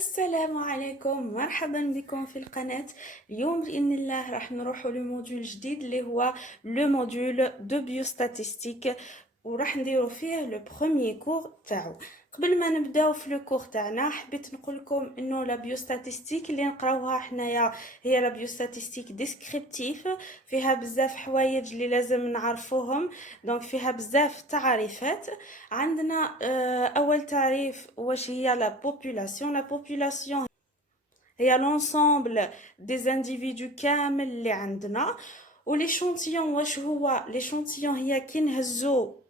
السلام عليكم، مرحبا بكم في القناة. اليوم بإذن الله راح نروحوا لموديول جديد اللي هو لو موديول دو بيوستاتيستيك، وراح نديرو فيه لو بروميير كور تاعو. قبل ما نبداو في لو كور تاعنا حبيت نقول لكم انه لا بيوستاتيستيك اللي نقراوها حنايا هي لا بيوستاتيستيك ديسكريبتيف، فيها بزاف حوايج اللي لازم نعرفوهم، دونك فيها بزاف تعريفات. عندنا اول تعريف واش هي لا بوبولاسيون. لا بوبولاسيون هي لونسومبل دي زانديفيدو كامل اللي عندنا. وليشونتيون واش هو ليشونتيون؟ هي كي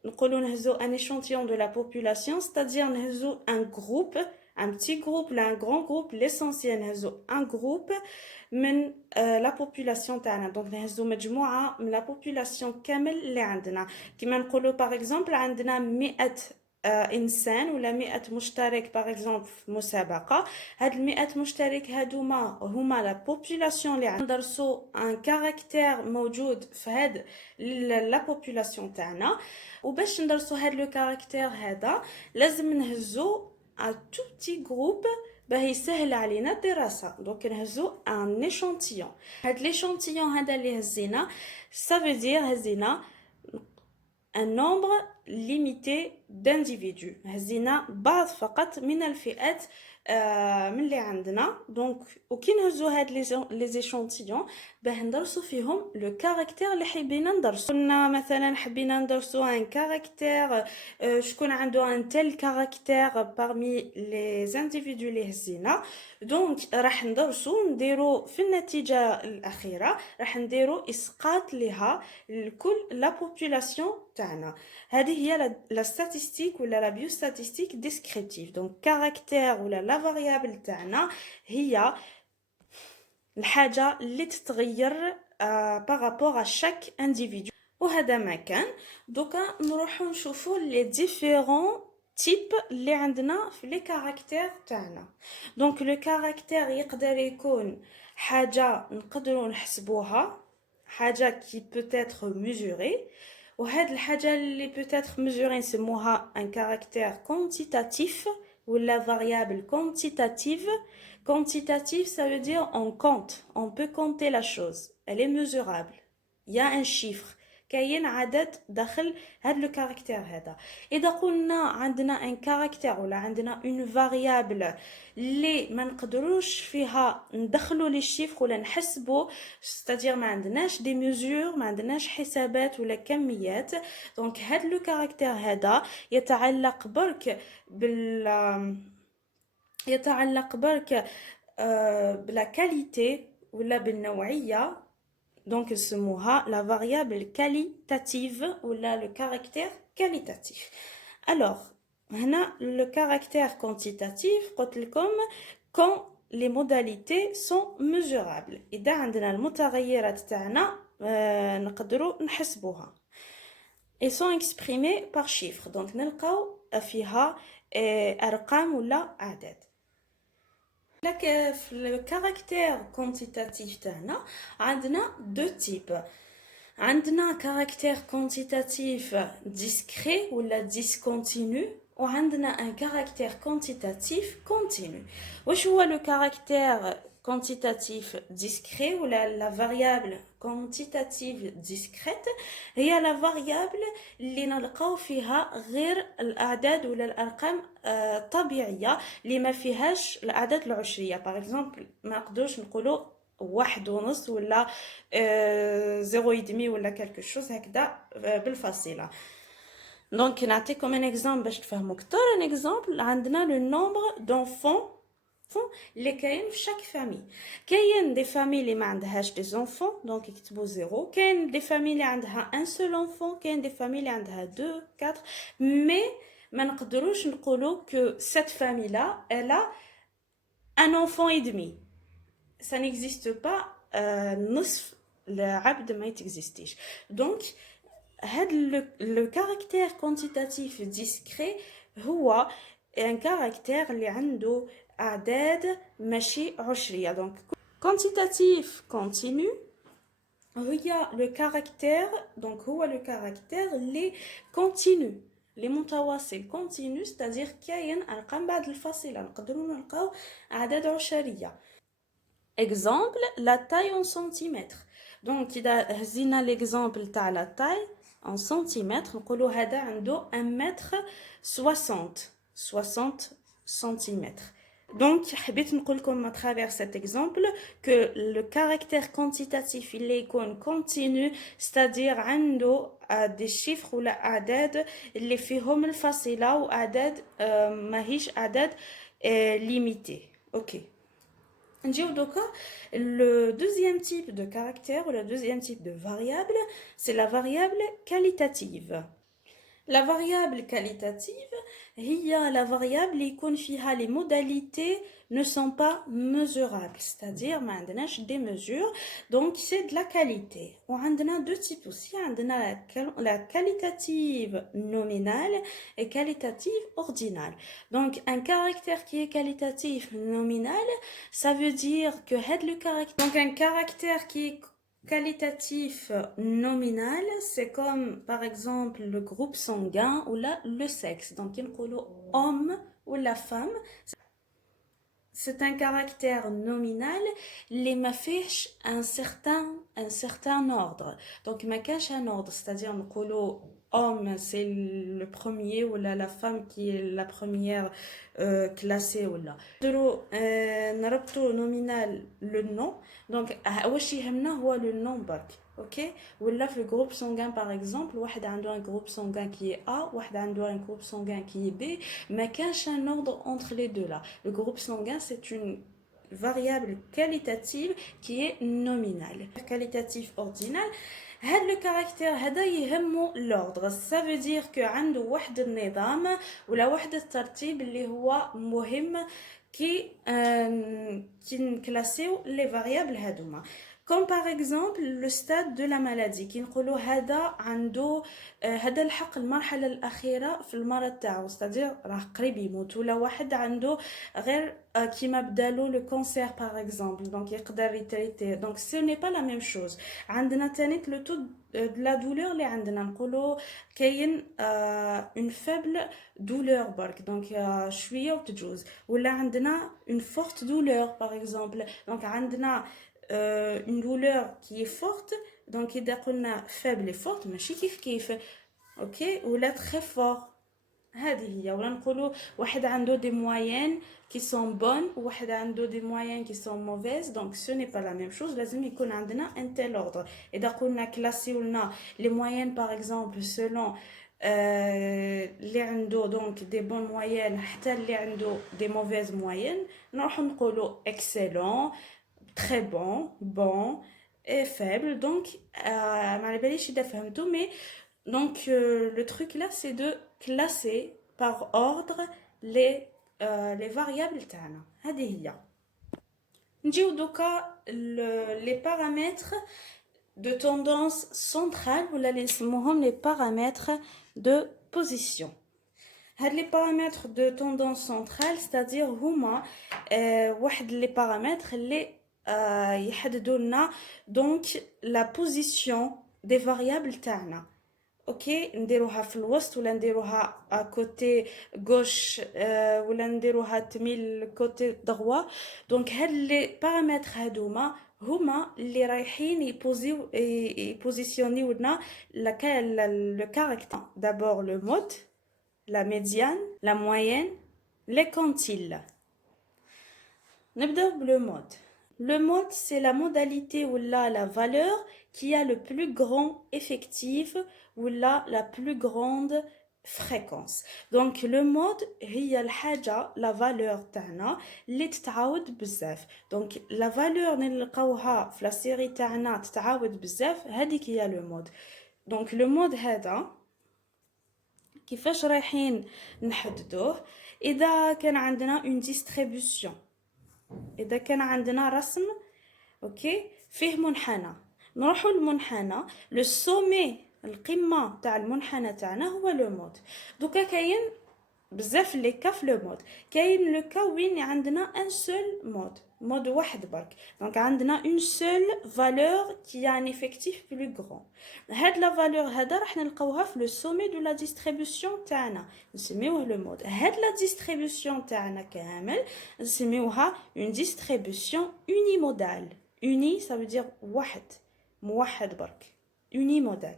نقولوا نهزو ان échantillon de la population, c'est-à-dire نهزو un groupe, un petit groupe ولا un grand groupe. l'essentiel نهزو un groupe من لا population تاعنا، دونك نهزو مجموعه من لا population كامل اللي عندنا. كيما نقولوا باغ اكزومبل عندنا 100 انسان ولا 100 مشترك باغ اكزومبل في مسابقه. هاد 100 مشترك هما لا بوبولاسيون اللي ندرسو ان كاركتير موجود في هاد لا بوبولاسيون تاعنا. وباش ندرسو هاد لو كاركتير هذا لازم نهزو ان تو بتي جروب باه يسهل علينا الدراسه. دونك نهزو ان ايشانتيون. هاد ليشانتيون هذا اللي هزينا سافيدير هزينا un nombre limité d'individus. هزينا بعض فقط من الفئات من اللي عندنا. دونك وكي نهزو هاد لي زيشونتيون باه ندرسو فيهم لو كاركتير اللي حبينا ندرسو. قلنا مثلا حبينا ندرسو ان كاركتير، شكون عنده ان تيل كاركتير parmi les individus اللي هزينا. دونك راح نديرو في النتيجه الاخيره راح نديرو اسقاط لها لكل لا بوبولاسيون تاعنا. هذه هي لا ستاتستيك ولا لا بيوستاتستيك ديسكريبتيف. دونك كاركتير ولا لا فاريابل تاعنا هي الحاجه اللي تتغير بارابور ا شاك انديفيدو. وهذا ما كان. دوكا نروحو نشوفو لي ديفيرون تيب اللي عندنا في لي كاركتير تاعنا. دونك لو كاركتير يقدر يكون حاجه نقدروا نحسبوها، حاجه كي peut-être mesurée، وهاد الحاجه اللي peut-être mesurée نسموها un caractère quantitatif ولا variable quantitative. Quantitative, ça veut dire on compte, on peut compter la chose, elle est mesurable, il y a un chiffre، كاين عدد داخل هاد لو كاركتير هذا. اذا قلنا عندنا ان كاركتير ولا عندنا اون فاريابل اللي ما نقدروش فيها ندخلوا لي شيفر ولا نحسبوا، ستادير ما عندناش دي ميزور، ما عندناش حسابات ولا كميات، دونك هاد لو كاركتير هذا يتعلق برك بلا كاليتي ولا بالنوعيه. دونك نسموها لا فاريابل كاليتاتيف ولا لو كاركتير كاليتاتيف. الوغ هنا لو كاركتير كونتيتاتيف قلت لكم كون لي موداليتي سون ميزورابل، اذا عندنا المتغيرات تاعنا نقدروا نحسبوها. ils sont exprimés par chiffres. دونك نلقاو فيها ارقام ولا اعداد. لك في الكاركتير كونتيتاتيف تاعنا عندنا دو تيب. عندنا كاركتير كونتيتاتيف ديسكري ولا ديسكونتينو، وعندنا ان كاركتير كونتيتاتيف كونتينو. واش هو لو كاركتير كونتيتاتيف ديسكري ولا لا فاريابل كونتيتاتيف ديسكريت؟ هي لا فاريابل اللي نلقاو فيها غير الاعداد ولا الارقام طبيعيه اللي ما فيهاش الاعداد العشريه. باغ اكزومبل ما نقدروش نقولوا 1.5 ولا 0.5 ولا كالكو شوز هكذا بالفاصله. دونك نعطيكم ان اكزامبل باش تفهموا اكثر. ان اكزامبل عندنا لو نومبر دونفون اللي كاين في شاك فامي. كاين دي فامي اللي ما عندهاش دي زونفون دونك يكتبوا 0، كاين دي فامي اللي عندها ان سول انفون، كاين دي فامي اللي عندها 2 4. مي ما نقدروش نقولوا كو cette famille là elle a un enfant et demi. ça n'existe pas. نصف العبد ما يتexistيش. دونك هاد لو كاركتير كونتيتاتيف ديسكري هو ان كاركتير اللي عنده اعداد ماشي عشريه. دونك كونتيتاتيف كونتينيو هي لو كاركتير، دونك هو لو كاركتير اللي كونتينيو لي متواصل كونتينو ستادير كاين ارقام بعد الفاصله نقدروا نلقاو اعداد عشريه. اكزامبل لا تاي اون سنتيمتر. دونك اذا هزينا ليكزامبل تاع لا تاي en centimètres نقولوا هذا عنده 1 متر 60 centimètres. Donc حبيت نقول لكم à travers cet exemple que le caractère quantitatif il est continu, c'est-à-dire عنده des chiffres ولا اعداد اللي فيهم الفاصله واعداد ماهيش اعداد limité. OK. Le deuxième type de caractère ou le deuxième type de variable, c'est la variable qualitative. La variable qualitative, la variable qui les modalités ne sont pas mesurables, c'est-à-dire des mesures, donc c'est de la qualité. On a deux types aussi, on a la qualitative nominale et qualitative ordinale. Donc un caractère qui est qualitatif nominal, ça veut dire que le caractère, donc un caractère qui est qualitatif nominal, c'est comme par exemple le groupe sanguin ou le sexe. Donc il y a homme ou la femme. C'est un caractère nominal, les maffiches un certain ordre. Donc ma cache un ordre, c'est-à-dire homme c'est le premier ou la femme qui est la première classée ou là. نربطو nominal le nom. Donc واش يهمنا هو le nom برك. OK ولا في groupe sanguin par exemple واحد عنده un groupe sanguin qui est A واحد عنده un groupe sanguin qui est B, ما كانش un ordre entre les deux là. Le groupe sanguin c'est une variable qualitative qui est nominale. Qualitatif ordinal, le caractère هذا يهمو l'ordre. Ça veut dire que عنده واحد النظام ولا واحد الترتيب اللي هو مهم كي نكلاسيو les variables هذوما. Comme par exemple le stade de la maladie كي نقولوا هذا عنده هذا الحق المرحله الاخيره في المرض تاعو c'est-à-dire راه قريب يموت ولا واحد عنده غير كيما بدالو le cancer par exemple donc يقدر يتريتي donc ce n'est pas la même chose. عندنا ثاني le taux de la douleur اللي عندنا نقولوا كاين une faible douleur برك donc شويه وتجوز ولا عندنا une forte douleur par exemple donc عندنا une douleur qui est forte donc إذا قلنا faible et forte ماشي كيف OK ولا très fort هذه هي. ولا نقولوا واحد عنده des moyennes qui sont bonnes وواحد عنده des moyennes qui sont mauvaises donc ce n'est pas la même chose. لازم يكون عندنا un tel ordre. إذا قلنا كلاسي ولنا les moyennes par exemple selon اللي عنده donc des bonnes moyennes حتى اللي عنده des mauvaises moyennes نروح نقولوا excellent, très bon et faible. Donc ما على باليش اذا فهمتوا mais donc le truc là c'est de classer par ordre les variables تاعنا. هذه هي. نجيو دوكا les paramètres de tendance centrale ولا اللي نسموهم les paramètres de position. هاد les paramètres de tendance centrale c'est-à-dire هما واحد les paramètres اللي يحددوا لنا donc la position des variables تاعنا. اوكي نديروها في الوسط ولا نديروها à côté gauche ولا نديروها تميل كوتي droit. donc هاد les paramètres هادوما هما اللي رايحين يبوزيسيونيو لنا le caractère. d'abord le mode, la médiane, la moyenne, les quantiles. نبدأ le mode. Le mode, c'est la modalité ou la valeur qui a le plus grand effectif ou la plus grande fréquence. Donc le mode هي الحاجة la valeur تاعنا اللي تتعاود بزاف. Donc la valeur اللي نلقاوها في la série تاعنا تتعاود بزاف هذيك هي le mode. Donc le mode هذا كيفاش رايحين نحددوه؟ إذا كان عندنا une distribution إذا كان عندنا رسم أوكي فيه منحنى نروحوا للمنحنى لو سومي القمة تاع المنحنى تاعنا هو لو مود. دوكا كاين بزاف لي كا في لو مود. كاين لو كا وين عندنا ان سول مود واحد برك. دونك عندنا اون سول فالور كي ان افكتيف بلو غران. هاد لا فالور هذا راح نلقاوها في لو سومي دو لا ديستريبيوسيون تاعنا، نسميوه لو مود. هاد لا ديستريبيوسيون تاعنا كامل نسميوها اون ديستريبيوسيون اونيمودال. اوني ça veut dire واحد، موحد برك، اونيمودال.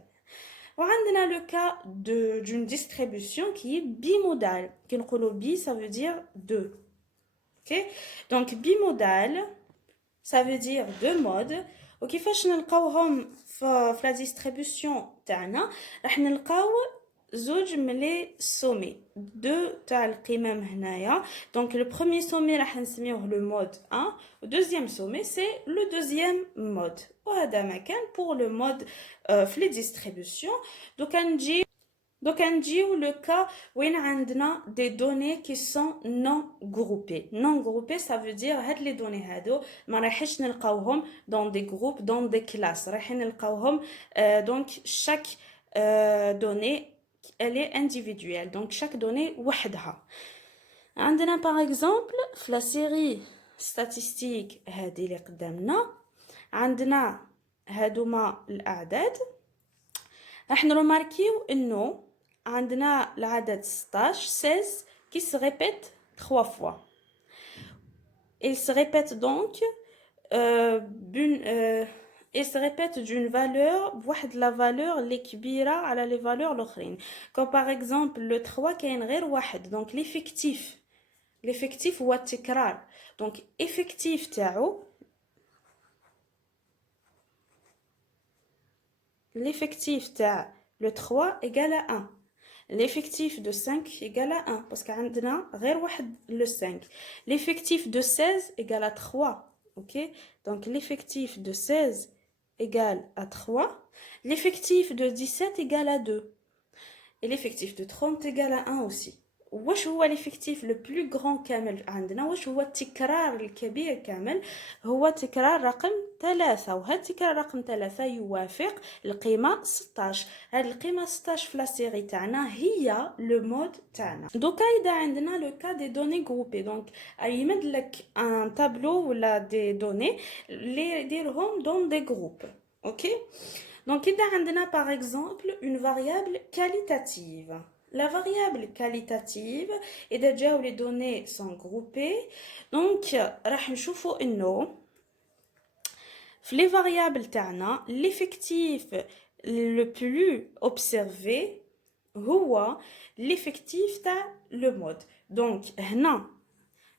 وعندنا le cas d'une distribution qui est bimodale. Qui نقولوا bi, ça veut dire deux. Ok? Donc bimodal, ça veut dire deux modes. وكيفاش نلقاوهم في la distribution تاعنا؟ راح نلقاو زوج من لي سومي دو تاع القمم هنايا. دونك لو بروميير سومي راح نسميوه لو مود 1 و دوزيام سومي سي لو دوزيام مود. وهذا ما كان بور لو مود في لي ديستريبيوسيون. دوكا نجيو لو كا وين عندنا دي دوني كي سون نون غروبي. نون غروبي ça veut dire هاد لي دوني هادو ما رايحش نلقاوهم دون دي جروب دون دي كلاس، رايحين نلقاوهم دونك شاك دوني elle est individuelle. Donc chaque donnée وحدها. عندنا par exemple في la série statistique هذه اللي قدامنا عندنا هادوما الأعداد. راح نرماركيو انه عندنا العدد 16 16 qui se répète 3 fois. Il se répète donc il se répète d'une valeur بواحد la valeur اللي كبيرة على les valeurs الأخرين. Comme par exemple le 3 كاين غير واحد. Donc l'effectif هو التكرار. Donc effectif تاعو l'effectif تاع le 3 égale à 1. L'effectif de 5 égale à 1 parce qu'عندنا غير واحد le 5. L'effectif de 16 égale à 3. OK? Donc l'effectif de 16 égale à 3. L'effectif de 17 égale à 2. Et l'effectif de 30 égale à 1 aussi. واش هو l'effectif le plus grand كامل عندنا؟ واش هو التكرار الكبير كامل؟ هو تكرار رقم 3. وهذا التكرار رقم 3 يوافق القيمة 16. هذه القيمة 16 في لا سيري تاعنا هي لو مود تاعنا. دوكا إذا عندنا لو كا دي دوني غروبي، دونك يمد لك ان تابلو ولا دي دوني اللي يديرهم دون دي جروب. اوكي؟ دونك إذا عندنا باغ اكزومبل اون فاريابل كاليتاتيف. La variable qualitative, et déjà où les données sont groupées, donc راح نشوفوا انه في les variables تاعنا l'effectif le plus observé هو l'effectif تاع le mode. donc هنا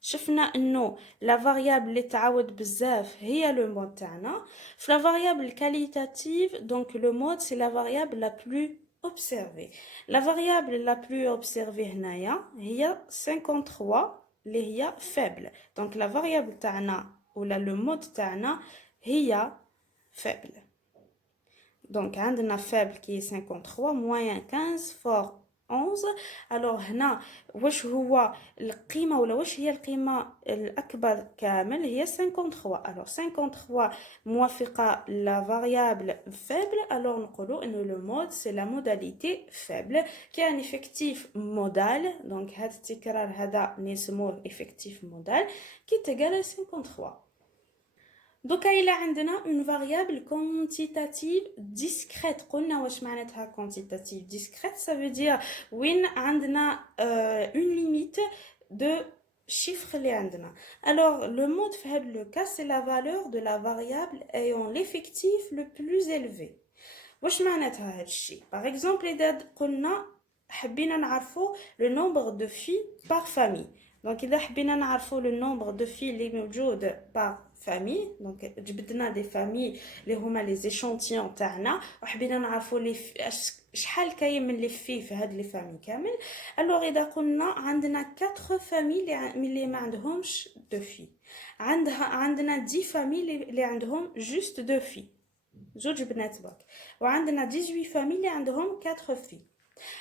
شفنا انه la variable اللي تعاود بزاف هي le mode تاعنا. في la variable qualitative donc le mode c'est la variable la plus observée. La variable la plus observée هنايا هي 53 اللي هي faible. Donc la variable تاعنا ولا le mode تاعنا هي faible. Donc عندنا faible qui est 53 moyen 15 fort 11. alors هنا واش هو القيمة ولا واش هي القيمة الأكبر كامل؟ هي 53. alors 53 موافقة la variable faible. alors نقولوا إنه le mode c'est la modalité faible qui a un effectif modal. donc هذا التكرار هذا نسموه effectif modal qui est égal à 53. دوكا إلا عندنا une variable quantitative discrète. قلنا واش معناتها quantitative discrète؟ ça veut dire وين عندنا une limite de chiffre اللي عندنا. alors le mode في هذا le cas c'est la valeur de la variable ayant l'effectif le plus élevé. واش معناتها هذا الشيء؟ par exemple إذا قلنا حبينا نعرفوا le nombre de filles par famille. donc إذا حبينا نعرفوا le nombre de filles اللي موجود par famille. donc جبدنا دي familles اللي هما لي échantillons تاعنا وحبينا نعرفوا لي شحال كاين من لي في هاد لي فامي كامل. alors اذا قلنا عندنا 4 familles اللي ما عندهمش دو في، عندنا 10 familles اللي عندهم juste 2 filles زوج بنات برك، وعندنا 18 familles اللي عندهم 4 filles.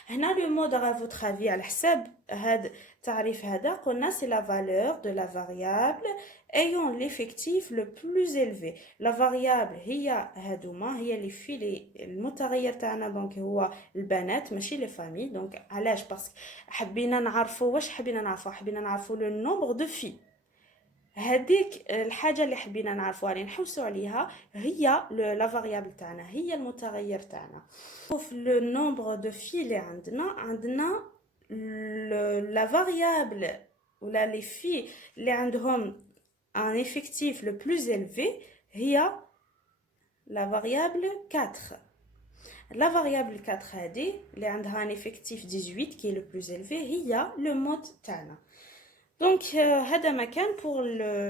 هنا le mode à votre avis على حساب هذا التعريف هذا قلنا c'est la valeur de la variable ayant l'effectif le plus élevé. La variable هي هادوما هي اللي في المتغير تاعنا دونك هو البنات ماشي لي فامي دونك علاش باسكو حبينا نعرفوا واش حبينا نعرفوا لو نومبر دو في هذيك الحاجه اللي حبينا نعرفوها اللي نحوسوا عليها هي لا فاريابل تاعنا هي المتغير تاعنا. شوف لو نومبر دو في اللي عندنا لا فاريابل ولا لي في اللي عندهم ان افكتيف لو بلوز élevé هي لا فاريابل 4. لا فاريابل 4 هذه اللي عندها ان افكتيف 18 كي لو بلوز élevé هي لو مود تاعنا. دونك هذا ما كان بور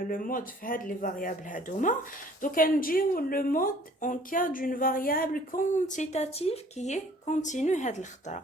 لو مود في هاد لي فاريابل هادوما. دوكا نجيو لو مود اون كا دون فاريابل كونتيتاتيف كي كونتينيو هاد الخطره.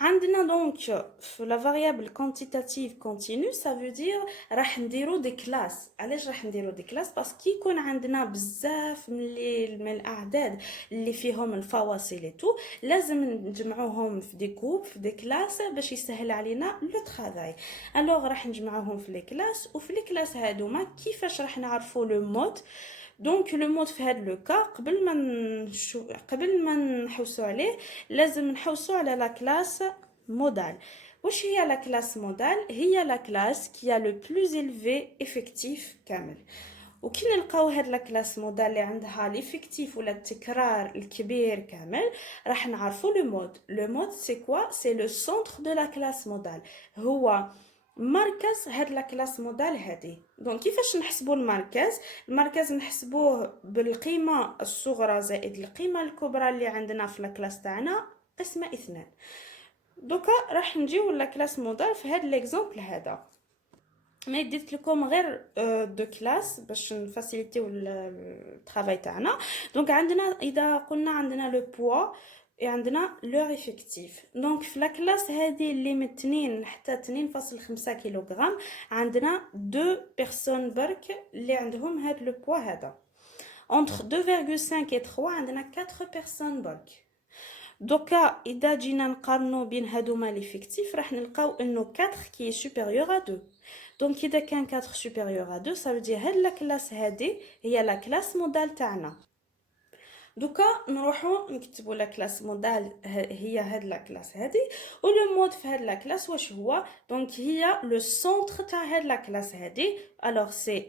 عندنا دونك في لا فاريابل كونتيتاتيف كونتينيو ça veut dire راح نديرو دي كلاس. علاش راح نديرو دي كلاس؟ باسكو يكون عندنا بزاف من الاعداد اللي فيهم الفواصل تو لازم نجمعوهم في دي جروب في دي كلاس باش يسهل علينا لو ترافاي. الوغ راح نجمعوهم في لي كلاس وفي لي كلاس هادوما كيفاش راح نعرفوا لو مود. دونك لو مود في هذا لو كا قبل ما نحوسوا عليه لازم نحوسوا على لا كلاس مودال. واش هي لا كلاس مودال؟ هي لا كلاس كي لو بلوز élevé افكتيف كامل. وكي نلقاو هاد لا كلاس مودال اللي عندها ليفيكتيف ولا التكرار الكبير كامل راح نعرفوا لو مود سي كوا سي لو سونتر دو لا كلاس مودال هو مركز هاد لا كلاس مودال هادي. دونك كيفاش نحسبوا المركز نحسبوه بالقيمه الصغرى زائد القيمه الكبرى اللي عندنا في لا كلاس تاعنا قسمه 2. دوكا راح نجيو لا كلاس مودال في هاد ليكزامبل هذا. ما ديت لكم غير دو كلاس باش نفاسيليتيو الترافاي تاعنا. دونك عندنا اذا قلنا عندنا لو بوا عندنا لو افكتيف. دونك في لا كلاس هذه اللي من 2 حتى 2.5 كيلوغرام عندنا 2 بيرسون برك اللي عندهم هاد لو بوا هذا. entre 2.5 et 3 عندنا 4 بيرسون برك. دوكا اذا جينا نقارنوا بين هادوما ليفيكتيف راح نلقاو انه 4 كي سوبيريور ا 2. دونك اذا كان 4 سوبيريور ا 2 ça veut dire هاد لا كلاس هذه هي لا كلاس مودال تاعنا. دوكا نروحو نكتبوا لا كلاس مودال هي هاد لا كلاس هذه ولو مود في هاد لا كلاس واش هو. دونك هي لو سونتر تاع هاد لا كلاس هذه. الوغ سي 2.5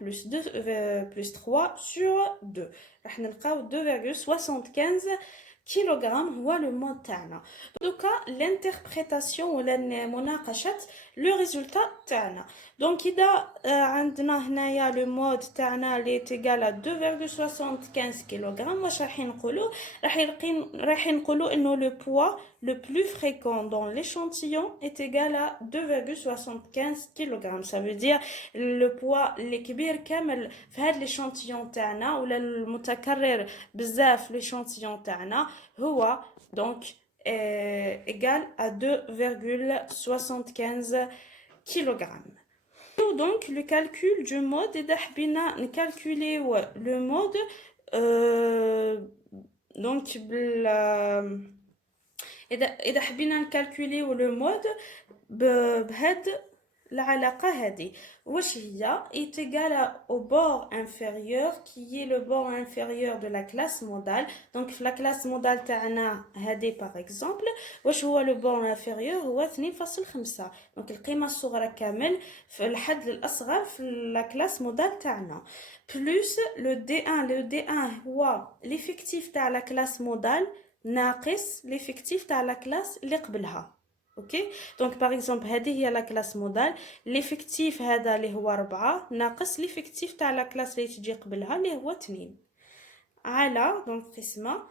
بلس 2 بلس 3 سور 2 راح نلقاو 2.75 كيلوغرام هو لو مود تاعنا. دوكا لانتربريتاسيون ولا مناقشه لو ريزولطا تاعنا. دونك اذا عندنا هنايا لو مود تاعنا لي تيغال 2.75 كيلوغرام واش راح نقولوا؟ راح نقولوا انه لو بوا le plus fréquent dans l'échantillon est égal à 2.75 kg. Ça veut dire le poids الكبير كامل في هذا l'échantillon تاعنا ولا المتكرر بزاف l'échantillon تاعنا هو donc égal à 2.75 kg. Donc le calcul du mode إذا حبينا نكالكوليو le mode donc اذا حبينا نكالكوليو لو مود بهاد العلاقه هذه واش هي est égal au bord inférieur qui est le bord inférieur de la classe modale. donc في la classe modale تاعنا هذه par exemple واش هو le bord inférieur هو 2.5. donc القيمه الصغرى كامل في الحد الاصغر في la classe modale تاعنا plus le D1 هو l'effectif تاع la classe modale ناقص ليفيكتيف تاع لا كلاس اللي قبلها. اوكي دونك باغ اكزومبل هذه هي لا كلاس مودال ليفيكتيف هذا اللي هو 4 ناقص ليفيكتيف تاع لا كلاس اللي تجي قبلها اللي هو 2 على دونك قسمه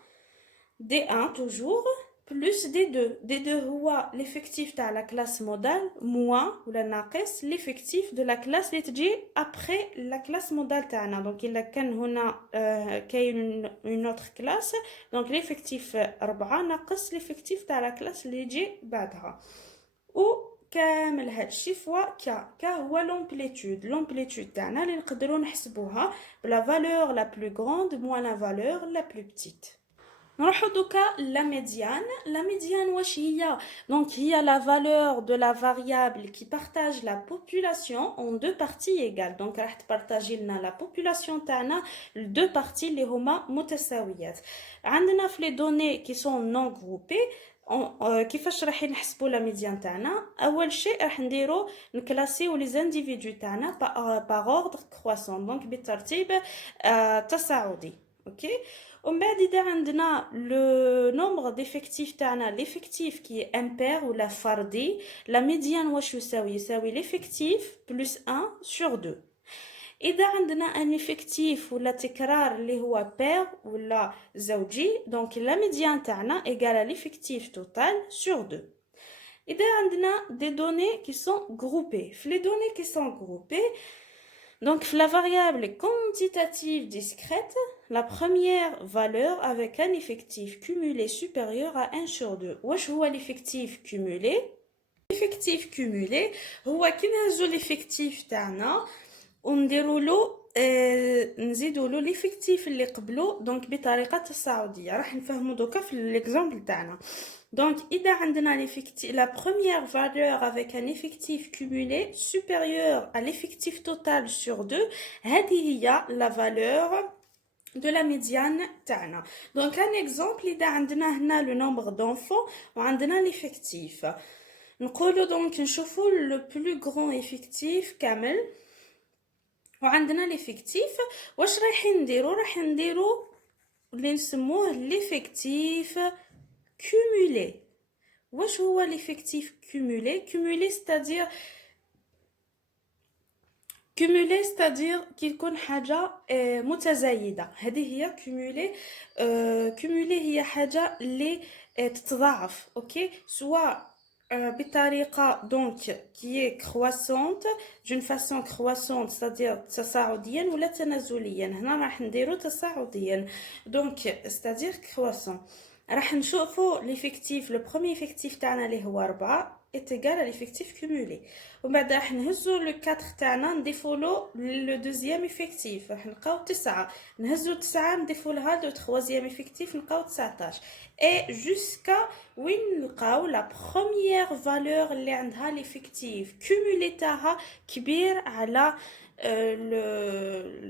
D1 توجور بلس D2 هو ليفيكتيف تاع لا كلاس مودال موان ولا ناقص ليفيكتيف دو لا كلاس اللي تجي ابري لا كلاس مودال تاعنا. دونك الا كان هنا كاين اون اوتر كلاس دونك ليفيكتيف 4 ناقص ليفيكتيف تاع لا كلاس اللي يجي بعدها و كامل هادشي فوا كا هو لومبليتود تاعنا اللي نقدروا نحسبوها بلا فالور لا بلو غروند موان لا فالور لا بلو بتيت. نروحو دوكا la médiane. La médiane واش هي؟ Donc هي la valeur de la variable qui partage la population en deux parties égales. Donc راح تبارطاجي لنا la population تاعنا deux parties اللي هما متساويات. عندنا في les données qui sont non groupées كيفاش راح نحسبوا لا ميديان تاعنا؟ اول شيء راح نديرو نكلاسيو لي زانديفيدو تاعنا par ordre croissant. Donc بالترتيب تصاعدي. اوكي. ومن بعد اذا عندنا لو نومبر ديفيكتيف تاعنا ليفيكتيف كي امبير ولا فردي، لا ميديان واش يساوي ليفيكتيف بلس 1 sur 2. اذا عندنا ان افكتيف ولا تكرار اللي هو بير ولا زوجي، دونك لا ميديان تاعنا ايغال ليفيكتيف توتال sur 2. اذا عندنا دي دوني qui sont groupées، في les données qui sont groupées donc la variable quantitative discrète, la première valeur avec un effectif cumulé supérieur à 1 sur 2. واش هو l'effectif cumulé؟ l'effectif cumulé هو كي نهزو l'effectif تاعنا ونديروا له نزيدوا له ليفيكتيف اللي قبله دونك بطريقه تصاعديه. راح نفهموا دوكا في ليكزامبل تاعنا. Donc, إذا عندنا la première valeur avec un effectif cumulé supérieur à l'effectif total sur 2, هذه هي la valeur de la médiane تاعنا. Donc, un exemple, إذا عندنا هنا le nombre d'enfants وعندنا l'effectif. نقولوا donc نشوفوا le plus grand effectif كامل وعندنا l'effectif. واش رايحين نديرو؟ راح نديرو اللي نسموه l'effectif cumulé. واش هو l'effectif cumulé؟ cumulé c'est-à-dire كي يكون حاجه متزايده. هذه هي cumulé. cumulé هي حاجه اللي تتضاعف. اوكي، سواء بطريقه donc qui est croissante d'une façon croissante c'est-à-dire تصاعديا ولا تنازليا. هنا راح نديرو تصاعديا donc c'est-à-dire croissant. راح نشوفوا l'effectif le premier effectif تاعنا اللي هو 4 est égal à l'effectif cumulé. وبعد راح نهزو le 4 تاعنا نضيفو له le deuxième effectif راح نلقاو 9. نهزو 9 نضيفو لها le troisième effectif نلقاو 19 et jusqu'à وين نلقاو la première valeur اللي عندها l'effectif cumulé تاعها كبير على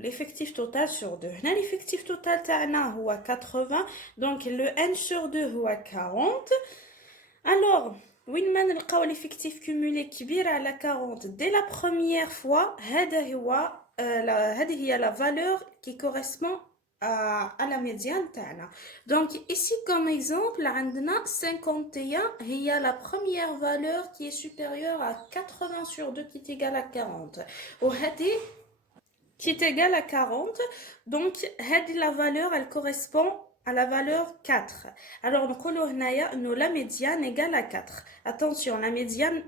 l'effectif total sur 2. هنا l'effectif total تاعنا هو 80 donc le n sur 2 هو 40. alors وين ما نلقاو l'effectif cumulé كبير على 40 dès la première fois هذا هو هذه هي la valeur qui correspond à la médiane تاعنا. donc ici comme exemple عندنا 51 هي la première valeur qui est supérieure à 80 sur 2 qui est égale à 40 وهذه qui est égale à 40. donc هذه la valeur elle correspond à la valeur 4. alors نقولوا هنايا انه la médiane égale à 4. attention, la médiane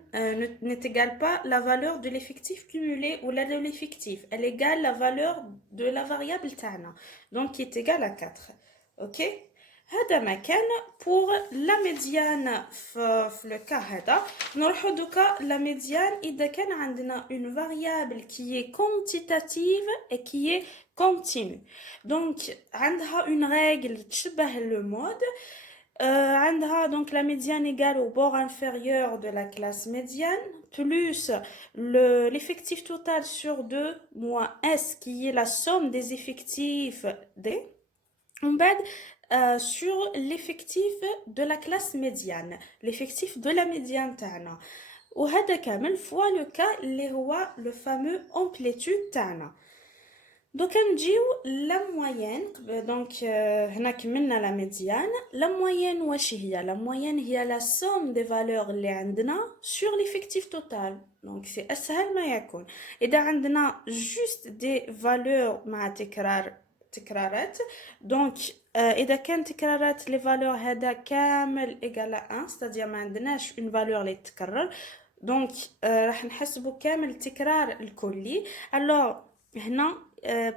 n'est égale pas la valeur de l'effectif cumulé ou de l'effectif, elle égale la valeur de la variable تاعنا donc qui est égale à 4. ok. هذا ما كان pour la médiane في le cas هذا. نروحو دوكا la médiane إذا كان عندنا une variable qui est quantitative et qui est continue. donc عندها une règle تشبه le mode. عندها donc la médiane égale au bord inférieur de la classe médiane plus l'effectif total sur 2 moins S qui est la somme des effectifs D. On va sur l'effectif de la classe médiane, l'effectif de la médiane تاعنا. وهذا كامل fois le cas اللي هو le fameux amplitude تاعنا. donc نجيو la moyenne. donc هنا كملنا la médiane. la moyenne واش هي؟ la moyenne هي la somme des valeurs اللي عندنا sur l'effectif total. donc c'est أسهل ما يكون. إذا عندنا juste des valeurs مع تكرارات donc إذا كان تكرارات لي فالور هذا كامل إيجال 1 c'est-à-dire ما عندناش une valeur اللي تتكرر donc راح نحسبوا كامل التكرار الكلي. alors هنا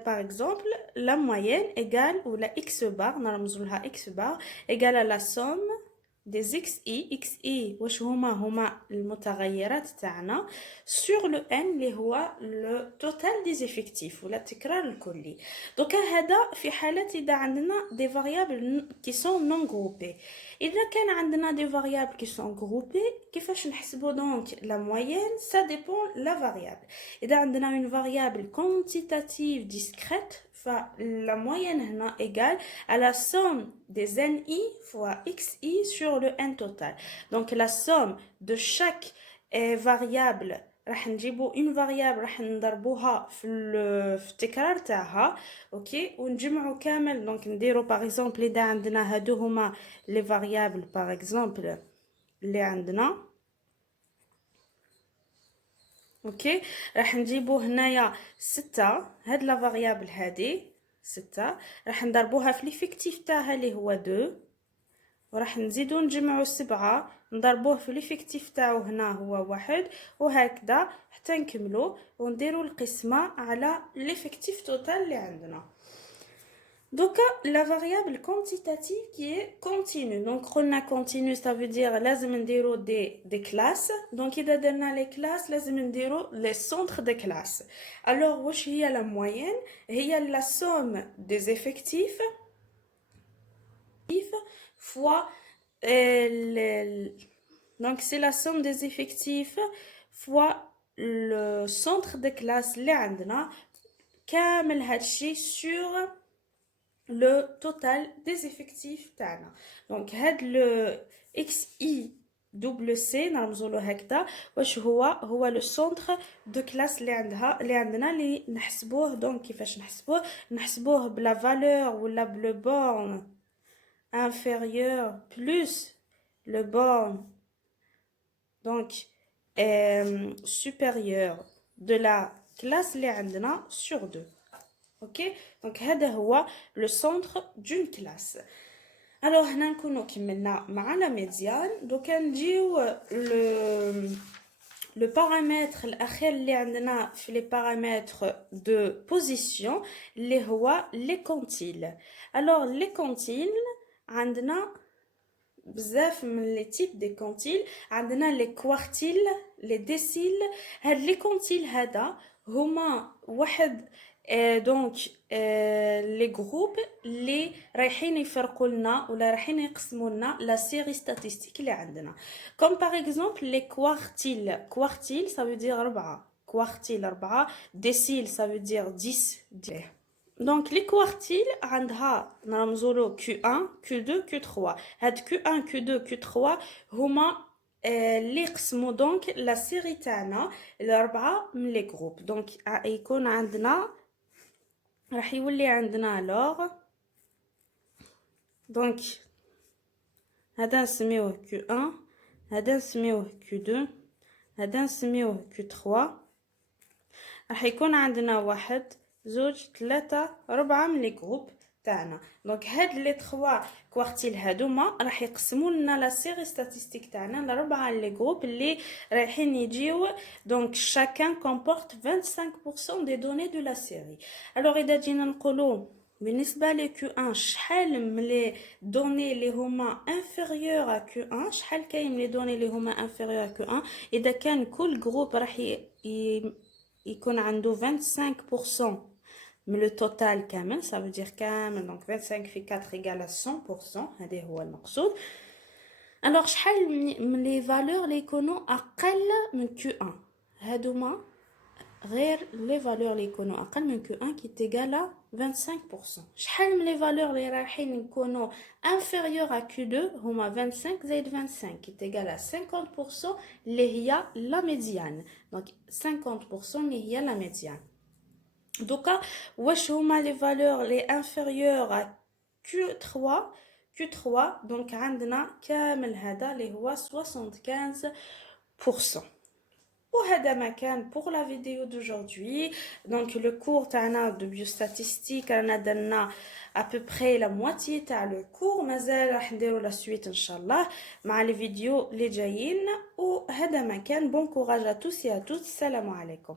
par exemple la moyenne égale ou la x bar نرمزوا لها x bar égale à la somme des xi واش هما المتغيرات تاعنا sur le n اللي هو le total des effectifs ولا التكرار الكلي. دوكا هذا في حالة إذا عندنا des variables qui sont non groupées. إذا كان عندنا des variables qui sont groupées كيفاش نحسبوا donc la moyenne ça dépend la variable. إذا عندنا une variable quantitative discrète la moyenne هنا égale à la somme des ni fois xi sur le n total. Donc la somme de chaque variable راح نجيبو une variable راح نضربوها في التكرار تاعها اوكي ونجمعو كامل. دونك نديرو باغ اكزومبل اذا عندنا هادو هما لي فاريابل باغ اكزومبل اللي عندنا اوكي راح نجيبو هنايا 6 هاد لا فاريابل هادي 6 راح نضربوها في ليفيكتيف تاعها اللي هو 2 وراح نزيدو نجمعو 7 نضربوه في ليفيكتيف تاعو هنا هو 1 وهكذا حتى نكملو ونديرو القسمة على ليفيكتيف توتال اللي عندنا. دوكا la variable quantitative qui est continue. Donc قلنا continue ça veut dire لازم نديرو des classes. Donc إذا درنا les classes لازم نديرو les centres des classes. Alors واش هي la moyenne هي la somme des effectifs fois donc c'est la somme des effectifs fois le centre de classe اللي عندنا كامل هادشي sur le total des effectifs تاعنا. donc هاد le xi double c نرمزولو هكذا واش هو le centre de classe اللي عندنا اللي نحسبوه. donc كيفاش نحسبوه بلا valeur ولا بلو borne inférieur plus le borne donc supérieur de la classe اللي عندنا sur 2. ok donc هذا هو le centre d'une classe. alors هنا نكونوا كملنا مع la médiane. دوكا نجيو le paramètre الأخير اللي عندنا في les paramètres de position اللي هو les quantiles. alors les quantiles عندنا بزاف من لي تيب دي كونتيل. عندنا لي كوارتيل لي ديسيل. هاد لي كونتيل هذا هما واحد دونك لي جروب اللي رايحين يفرقوا لنا ولا رايحين يقسموا لنا لا سيري ستاتستيك اللي عندنا. كوم باغ اكزومبل لي كوارتيل. كوارتيل ça veut dire 4 كوارتيل 4 ديسيل ça veut dire 10. donc les quartiles عندها نرمزولو Q1 Q2 Q3. هاد Q1 Q2 Q3 هما اللي قسموا دونك لا سيري تاعنا الاربعه من لي جروب. دونك يكون عندنا راح يولي عندنا لوغ دونك هذا نسميوه Q1 هذا نسميوه Q2 هذا نسميوه Q3. راح يكون عندنا 1 2 3 4 من لي جروب تاعنا. دونك هاد لي 3 كوارتيل هادوما راح يقسموا لنا لا سيري ستاتستيك تاعنا لاربعه لي جروب اللي رايحين يجيو. دونك chacun comporte 25% des données de la série. alors اذا جينا نقولوا بالنسبه ل Q1 شحال من لي دوني اللي هما inférieur à Q1 شحال كاين لي دوني اللي هما inférieur à Q1. اذا كان كل جروب راح يكون عنده 25% من لو توتال كامل ça veut dire كامل. donc 25 في 4 égale à 100%. هذا هو المقصود. alors شحال من لي فالور اللي يكونوا اقل من Q1 هادوما غير لي فالور اللي يكونوا اقل من Q1 qui est égal à 25%. شحال من لي فالور اللي رايحين يكونوا inférieur à Q2 هما 25 زائد 25 qui est égal à 50% اللي هي la médiane. donc 50% اللي هي la médiane. دوكا واش هما لي فالور لي inférieur à Q3 دونك عندنا كامل هذا اللي هو 75%. وهذا ما كان pour la vidéo d'aujourd'hui. donc le cours تاعنا de biostatistique رانا درنا à peu près la moitié تاع le cours. مازال راح نديرو la suite ان شاء الله مع les vidéos اللي جايين. وهذا ما كان. bon courage à tous et à toutes. السلام عليكم.